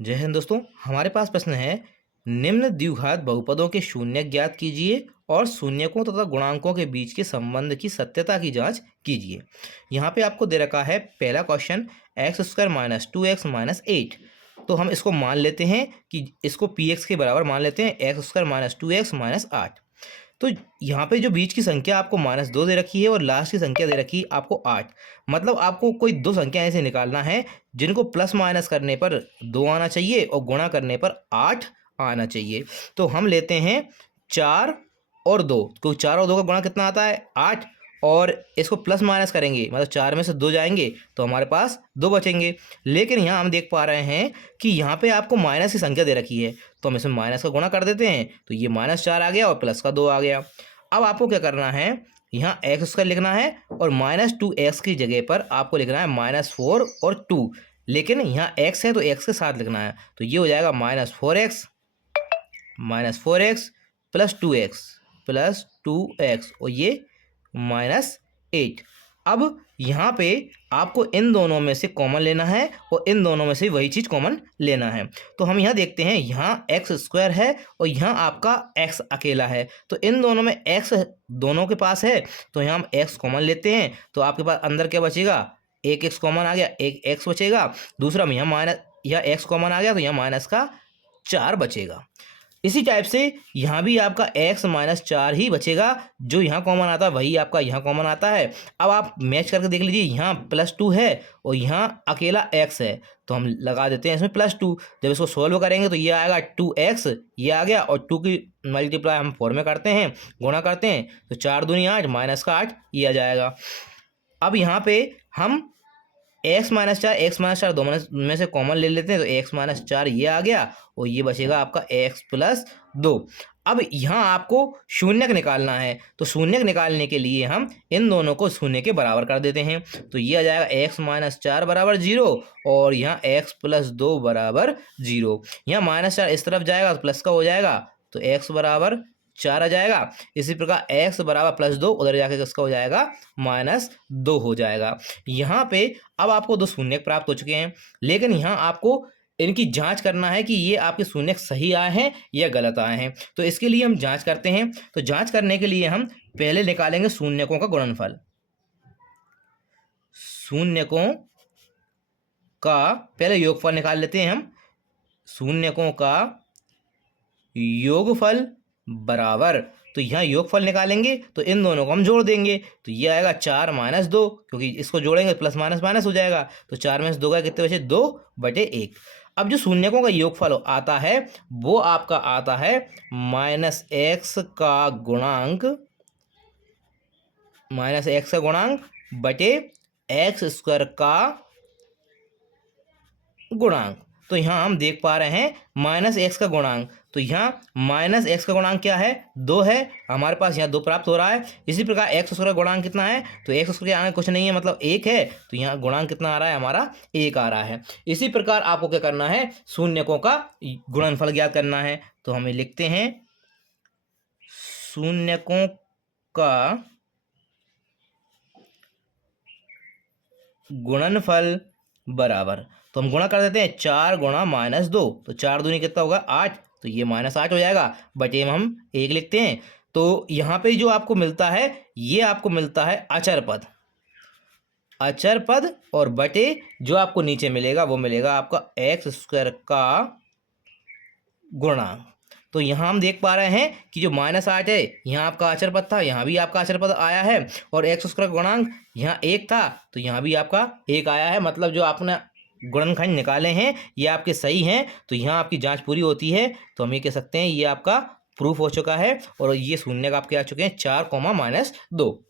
जय हिंद दोस्तों। हमारे पास प्रश्न है, निम्न द्विघात बहुपदों के शून्यक ज्ञात कीजिए और शून्यकों तथा गुणांकों के बीच के संबंध की सत्यता की जांच कीजिए। यहाँ पे आपको दे रखा है पहला question, x square minus 2x minus 8। तो हम इसको मान लेते हैं कि इसको पी एक्स के बराबर मान लेते हैं, x square minus 2x minus 8। तो यहाँ पे जो बीच की संख्या आपको -2 दे रखी है और लास्ट की संख्या दे रखी है आपको 8। मतलब आपको कोई दो संख्या ऐसे निकालना है जिनको प्लस माइनस करने पर 2 आना चाहिए और गुणा करने पर 8 आना चाहिए। तो हम लेते हैं 4 और 2, क्योंकि 4 और 2 का गुणा कितना आता है 8, और इसको प्लस माइनस करेंगे मतलब 4 में से 2 जाएंगे तो हमारे पास 2 बचेंगे। लेकिन यहाँ हम देख पा रहे हैं कि यहाँ पे आपको माइनस की संख्या दे रखी है, तो हम इसमें माइनस का गुणा कर देते हैं, तो ये -4 आ गया और प्लस का 2 आ गया। अब आपको क्या करना है, यहाँ एक्स स्क्वायर लिखना है और -2x की जगह पर आपको लिखना है -4 और 2। लेकिन यहाँ x है तो x के साथ लिखना है, तो ये हो जाएगा -4x प्लस 2x और ये -8। अब यहाँ पे आपको इन दोनों में से कॉमन लेना है और इन दोनों में से वही चीज़ कॉमन लेना है। तो हम यहाँ देखते हैं, यहाँ एक्स स्क्वायर है और यहाँ आपका x अकेला है, तो इन दोनों में x दोनों के पास है, तो यहाँ हम x कॉमन लेते हैं। तो आपके पास अंदर क्या बचेगा, एक x कॉमन आ गया, एक x बचेगा। दूसरा में यहाँ x कॉमन आ गया तो यहाँ -4 बचेगा। इसी टाइप से यहाँ भी आपका x -4 ही बचेगा, जो यहाँ कॉमन आता है वही आपका यहाँ कॉमन आता है। अब आप मैच करके देख लीजिए, यहाँ +2 है और यहाँ अकेला x है, तो हम लगा देते हैं इसमें +2। जब इसको सोल्व करेंगे तो ये आएगा 2x, ये आ गया, और 2 की मल्टीप्लाई हम 4 में करते हैं, गुणा करते हैं, तो 4 दूनी 8 माइनस का 8 ये आ जाएगा। अब यहाँ पे हम x -4 दो में से कॉमन ले लेते हैं, तो x -4 ये आ गया और ये बचेगा आपका x + 2। अब यहाँ आपको शून्यक निकालना है, तो शून्यक निकालने के लिए हम इन दोनों को शून्य के बराबर कर देते हैं, तो ये आ जाएगा x -4 बराबर 0 और यहाँ x + 2 बराबर 0। यहाँ -4 इस तरफ जाएगा तो प्लस का हो जाएगा, तो x बराबर 4 आ जाएगा। इसी प्रकार x बराबर +2 उधर जाके किसका हो जाएगा, -2 हो जाएगा। यहाँ पे अब आपको दो शून्यक प्राप्त हो चुके हैं, लेकिन यहाँ आपको इनकी जांच करना है कि ये आपके शून्यक सही आए हैं या गलत आए हैं। तो इसके लिए हम जांच करते हैं। तो जांच करने के लिए हम पहले निकालेंगे शून्यकों का गुणनफल। शून्यकों का पहले योगफल निकाल लेते हैं हम। शून्यकों का योगफल बराबर, तो यहाँ योगफल निकालेंगे तो इन दोनों को हम जोड़ देंगे, तो ये आएगा 4 - 2, क्योंकि इसको जोड़ेंगे प्लस माइनस माइनस हो जाएगा, तो 4 में से 2 का कितने बचे, 2/1। अब जो शून्यकों का योगफल आता है वो आपका आता है -x का गुणांक बटे x² का गुणांक। तो यहाँ हम देख पा रहे हैं -x का गुणांक, तो यहाँ -x का गुणांक क्या है, 2 है, हमारे पास यहाँ 2 प्राप्त हो रहा है। इसी प्रकार x² का गुणांक कितना है, तो x² के आगे कुछ नहीं है मतलब 1 है, तो यहाँ गुणांक कितना आ रहा है, हमारा 1 आ रहा है। इसी प्रकार आपको क्या करना है, शून्यकों का गुणनफल ज्ञात करना है। तो हमें लिखते हैं शून्यकों का गुणनफल बराबर, तो हम गुणा कर देते हैं, 4 गुणा -2, तो 4 दूनी कितना होगा 8, तो ये -8 हो जाएगा, बटे में हम 1 लिखते हैं। तो यहाँ पे जो आपको मिलता है, ये आपको मिलता है अचर पद और बटे जो आपको नीचे मिलेगा वो मिलेगा आपका x² का गुणांक। तो यहाँ हम देख पा रहे हैं कि जो -8 है यहाँ आपका अचर पद था, यहाँ भी आपका अचर पद आया है, और x² का गुणांक यहाँ 1 था तो यहाँ भी आपका 1 आया है। मतलब जो आपने गुणनखंड निकाले हैं ये आपके सही हैं, तो यहाँ आपकी जांच पूरी होती है। तो हम ये कह सकते हैं ये आपका प्रूफ हो चुका है और ये शून्यक आपके आ चुके हैं 4, -2।